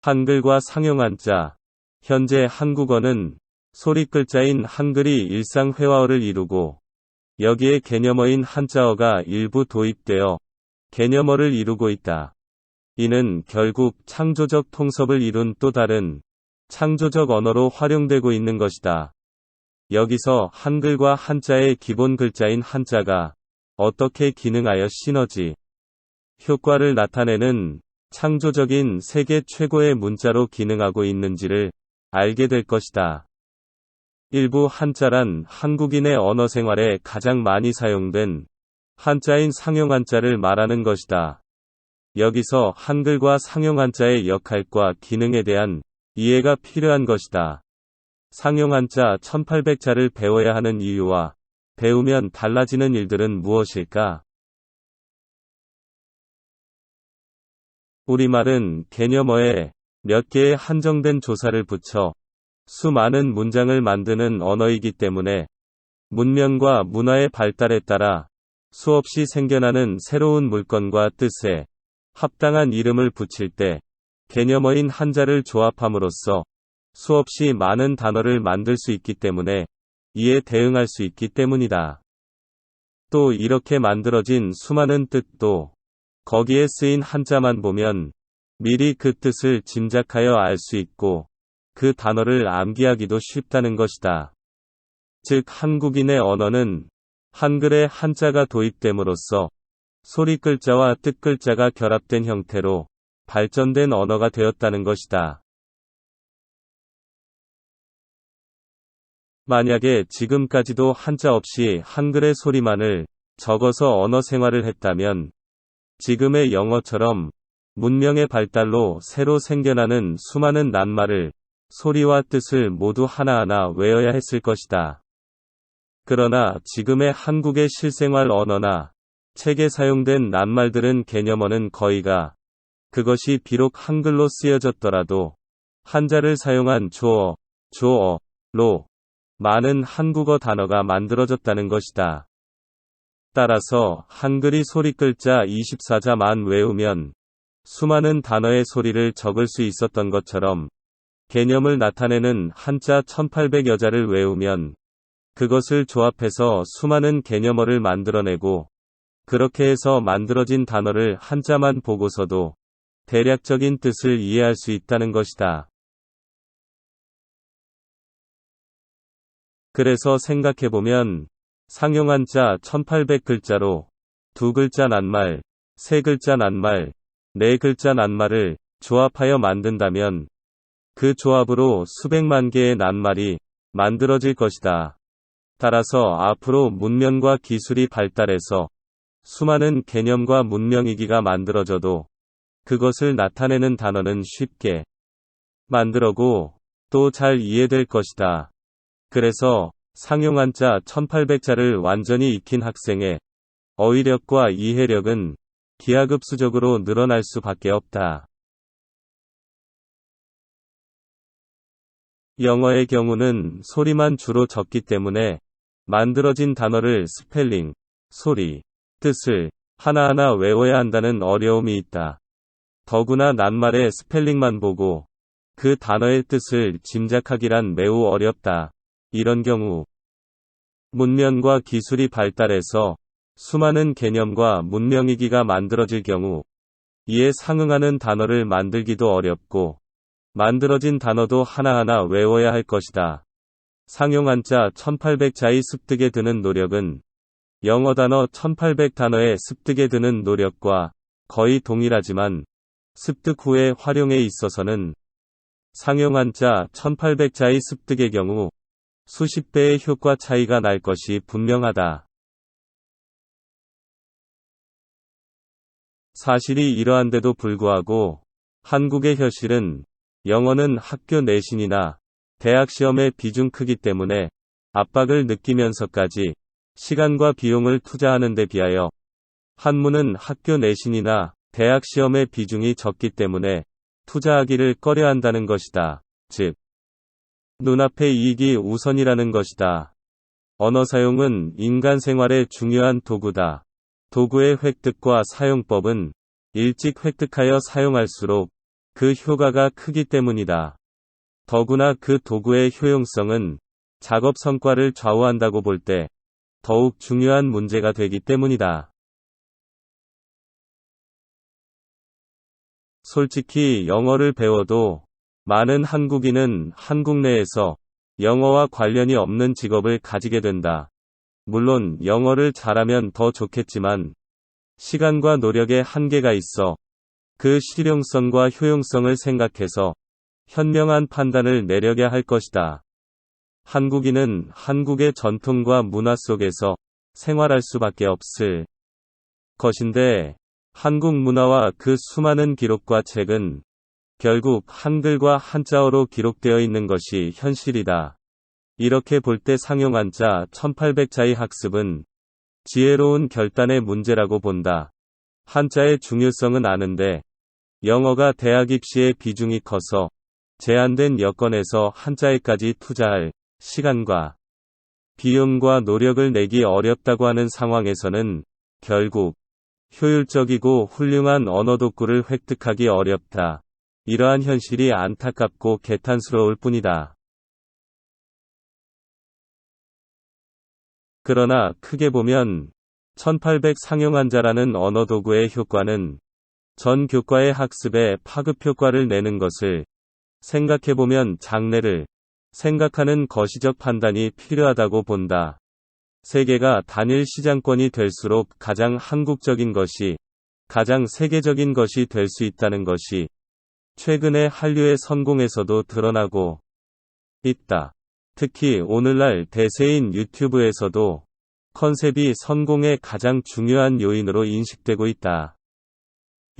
한글과 상용한자. 현재 한국어는 소리 글자인 한글이 일상 회화어를 이루고 여기에 개념어인 한자어가 일부 도입되어 개념어를 이루고 있다. 이는 결국 창조적 통섭을 이룬 또 다른 창조적 언어로 활용되고 있는 것이다. 여기서 한글과 한자의 기본 글자인 한자가 어떻게 기능하여 시너지 효과를 나타내는 창조적인 세계 최고의 문자로 기능하고 있는지를 알게 될 것이다. 일부 한자란 한국인의 언어 생활에 가장 많이 사용된 한자인 상용한자를 말하는 것이다. 여기서 한글과 상용한자의 역할과 기능에 대한 이해가 필요한 것이다. 상용한자 1800자를 배워야 하는 이유와 배우면 달라지는 일들은 무엇일까? 우리말은 개념어에 몇 개의 한정된 조사를 붙여 수많은 문장을 만드는 언어이기 때문에 문명과 문화의 발달에 따라 수없이 생겨나는 새로운 물건과 뜻에 합당한 이름을 붙일 때 개념어인 한자를 조합함으로써 수없이 많은 단어를 만들 수 있기 때문에 이에 대응할 수 있기 때문이다. 또 이렇게 만들어진 수많은 뜻도 거기에 쓰인 한자만 보면 미리 그 뜻을 짐작하여 알 수 있고 그 단어를 암기하기도 쉽다는 것이다. 즉 한국인의 언어는 한글에 한자가 도입됨으로써 소리 글자와 뜻 글자가 결합된 형태로 발전된 언어가 되었다는 것이다. 만약에 지금까지도 한자 없이 한글의 소리만을 적어서 언어 생활을 했다면 지금의 영어처럼 문명의 발달로 새로 생겨나는 수많은 낱말을 소리와 뜻을 모두 하나하나 외워야 했을 것이다. 그러나 지금의 한국의 실생활 언어나 책에 사용된 낱말들은 개념어는 거의가 그것이 비록 한글로 쓰여졌더라도 한자를 사용한 조어로 많은 한국어 단어가 만들어졌다는 것이다. 따라서 한글이 소리 글자 24자만 외우면 수많은 단어의 소리를 적을 수 있었던 것처럼 개념을 나타내는 한자 1800여 자를 외우면 그것을 조합해서 수많은 개념어를 만들어내고 그렇게 해서 만들어진 단어를 한자만 보고서도 대략적인 뜻을 이해할 수 있다는 것이다. 그래서 생각해보면 상용한자 1800글자로 2글자 낱말, 3글자 낱말, 4글자 낱말을 조합하여 만든다면 그 조합으로 수백만 개의 낱말이 만들어질 것이다. 따라서 앞으로 문명과 기술이 발달해서 수많은 개념과 문명이기가 만들어져도 그것을 나타내는 단어는 쉽게 만들어고 또 잘 이해될 것이다. 그래서 상용한자 1800자를 완전히 익힌 학생의 어휘력과 이해력은 기하급수적으로 늘어날 수밖에 없다. 영어의 경우는 소리만 주로 적기 때문에 만들어진 단어를 스펠링, 소리, 뜻을 하나하나 외워야 한다는 어려움이 있다. 더구나 낱말의 스펠링만 보고 그 단어의 뜻을 짐작하기란 매우 어렵다. 이런 경우 문명과 기술이 발달해서 수많은 개념과 문명이기가 만들어질 경우 이에 상응하는 단어를 만들기도 어렵고 만들어진 단어도 하나하나 외워야 할 것이다. 상용한자 1800자의 습득에 드는 노력은 영어 단어 1800단어의 습득에 드는 노력과 거의 동일하지만 습득 후의 활용에 있어서는 상용한자 1800자의 습득의 경우 수십 배의 효과 차이가 날 것이 분명하다. 사실이 이러한데도 불구하고 한국의 현실은 영어는 학교 내신이나 대학 시험의 비중 크기 때문에 압박을 느끼면서까지 시간과 비용을 투자하는 데 비하여 한문은 학교 내신이나 대학 시험의 비중이 적기 때문에 투자하기를 꺼려한다는 것이다. 즉, 눈앞의 이익이 우선이라는 것이다. 언어 사용은 인간 생활의 중요한 도구다. 도구의 획득과 사용법은 일찍 획득하여 사용할수록 그 효과가 크기 때문이다. 더구나 그 도구의 효용성은 작업 성과를 좌우한다고 볼 때 더욱 중요한 문제가 되기 때문이다. 솔직히 영어를 배워도 많은 한국인은 한국 내에서 영어와 관련이 없는 직업을 가지게 된다. 물론 영어를 잘하면 더 좋겠지만 시간과 노력에 한계가 있어 그 실용성과 효용성을 생각해서 현명한 판단을 내려야 할 것이다. 한국인은 한국의 전통과 문화 속에서 생활할 수밖에 없을 것인데 한국 문화와 그 수많은 기록과 책은 결국 한글과 한자어로 기록되어 있는 것이 현실이다. 이렇게 볼 때 상용한자 1800자의 학습은 지혜로운 결단의 문제라고 본다. 한자의 중요성은 아는데 영어가 대학 입시의 비중이 커서 제한된 여건에서 한자에까지 투자할 시간과 비용과 노력을 내기 어렵다고 하는 상황에서는 결국 효율적이고 훌륭한 언어 도구를 획득하기 어렵다. 이러한 현실이 안타깝고 개탄스러울 뿐이다. 그러나 크게 보면 1800 상용한자라는 언어 도구의 효과는 전 교과의 학습에 파급 효과를 내는 것을 생각해보면 장래를 생각하는 거시적 판단이 필요하다고 본다. 세계가 단일 시장권이 될수록 가장 한국적인 것이 가장 세계적인 것이 될 수 있다는 것이 최근의 한류의 성공에서도 드러나고 있다. 특히 오늘날 대세인 유튜브에서도 컨셉이 성공의 가장 중요한 요인으로 인식되고 있다.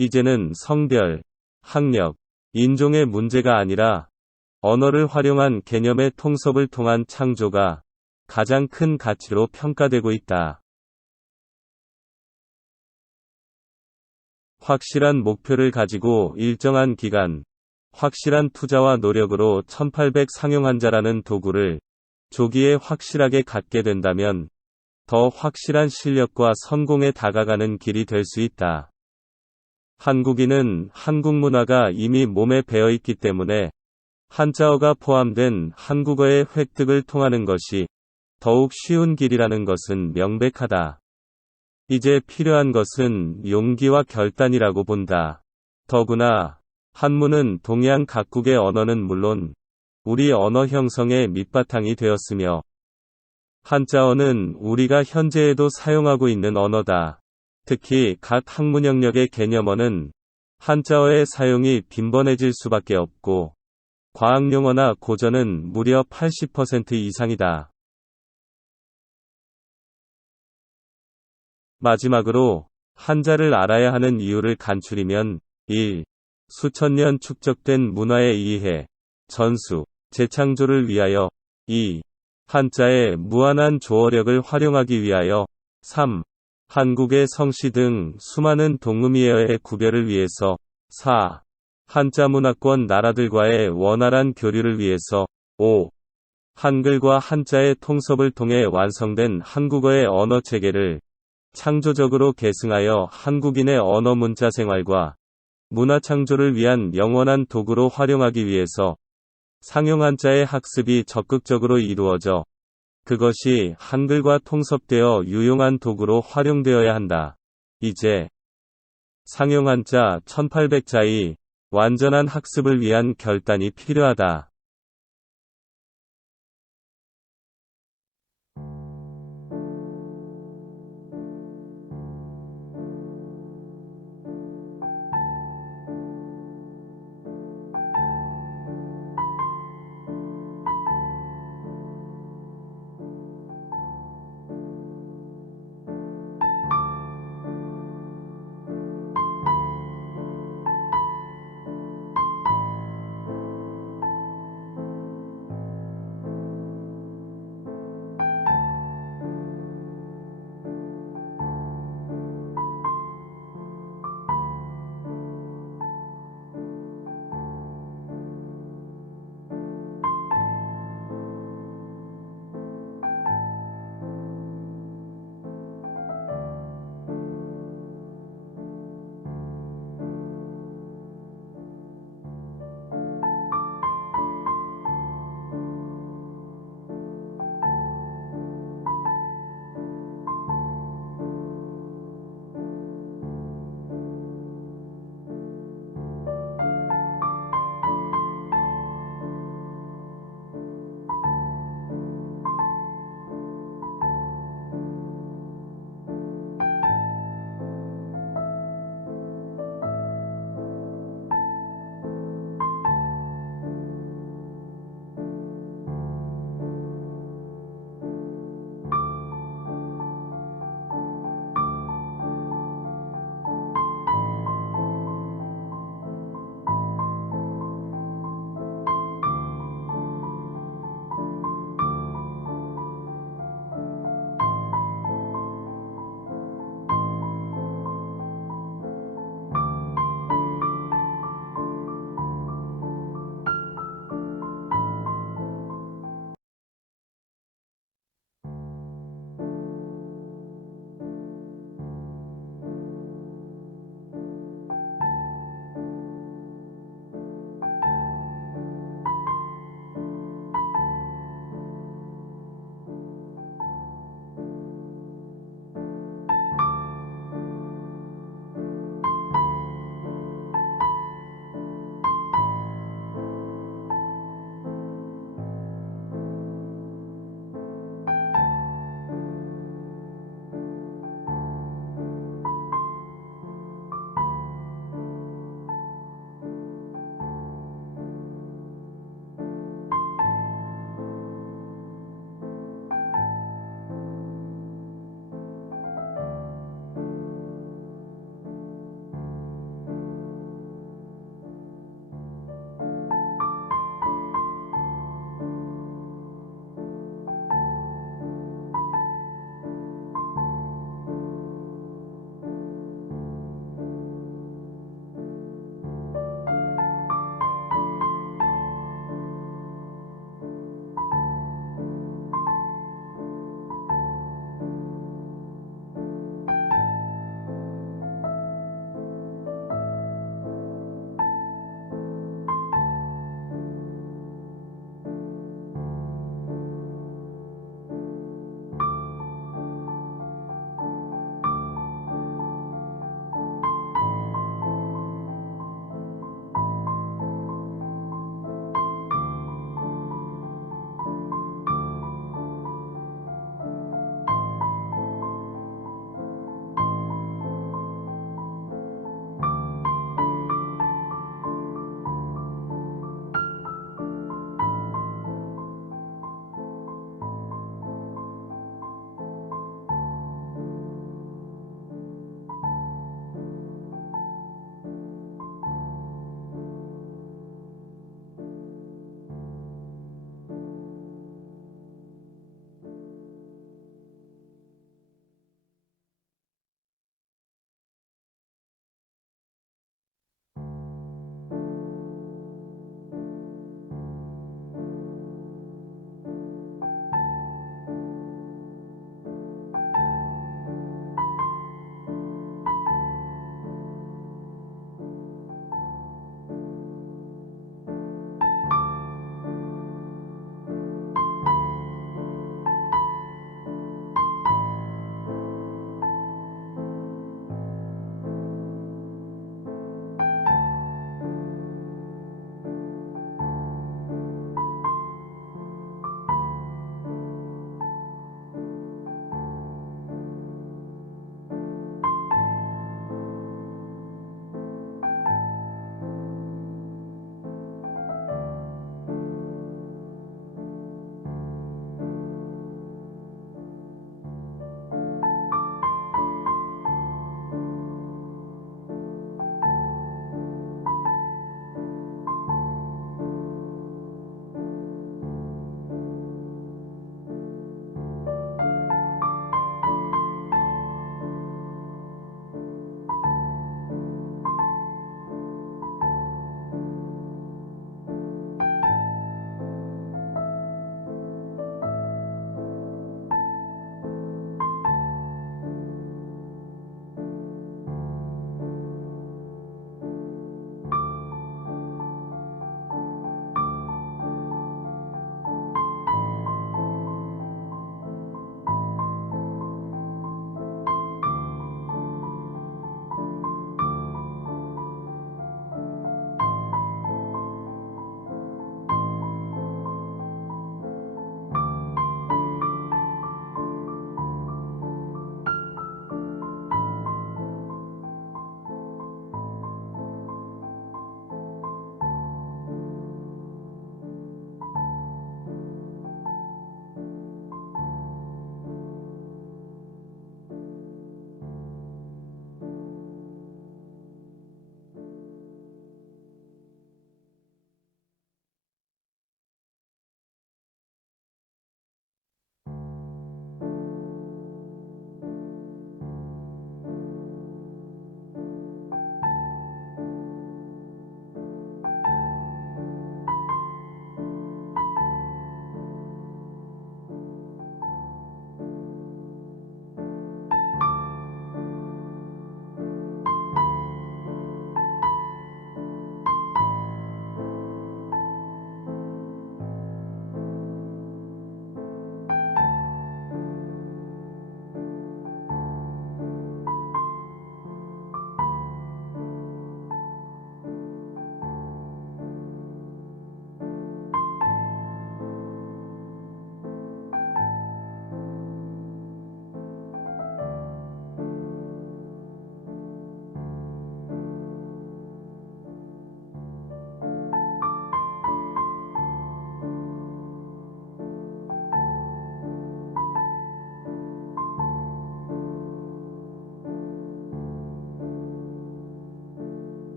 이제는 성별, 학력, 인종의 문제가 아니라 언어를 활용한 개념의 통섭을 통한 창조가 가장 큰 가치로 평가되고 있다. 확실한 목표를 가지고 일정한 기간, 확실한 투자와 노력으로 1800 상용한자라는 도구를 조기에 확실하게 갖게 된다면 더 확실한 실력과 성공에 다가가는 길이 될 수 있다. 한국인은 한국 문화가 이미 몸에 배어 있기 때문에 한자어가 포함된 한국어의 획득을 통하는 것이 더욱 쉬운 길이라는 것은 명백하다. 이제 필요한 것은 용기와 결단이라고 본다. 더구나 한문은 동양 각국의 언어는 물론 우리 언어 형성의 밑바탕이 되었으며 한자어는 우리가 현재에도 사용하고 있는 언어다. 특히 각 학문 영역의 개념어는 한자어의 사용이 빈번해질 수밖에 없고 과학용어나 고전은 무려 80% 이상이다. 마지막으로 한자를 알아야 하는 이유를 간추리면 1. 수천 년 축적된 문화의 이해, 전수, 재창조를 위하여 2. 한자의 무한한 조어력을 활용하기 위하여 3. 한국의 성씨 등 수많은 동음이어의 구별을 위해서 4. 한자 문화권 나라들과의 원활한 교류를 위해서 5. 한글과 한자의 통섭을 통해 완성된 한국어의 언어체계를 창조적으로 계승하여 한국인의 언어 문자 생활과 문화 창조를 위한 영원한 도구로 활용하기 위해서 상용한자의 학습이 적극적으로 이루어져 그것이 한글과 통섭되어 유용한 도구로 활용되어야 한다. 이제 상용한자 1800자의 완전한 학습을 위한 결단이 필요하다.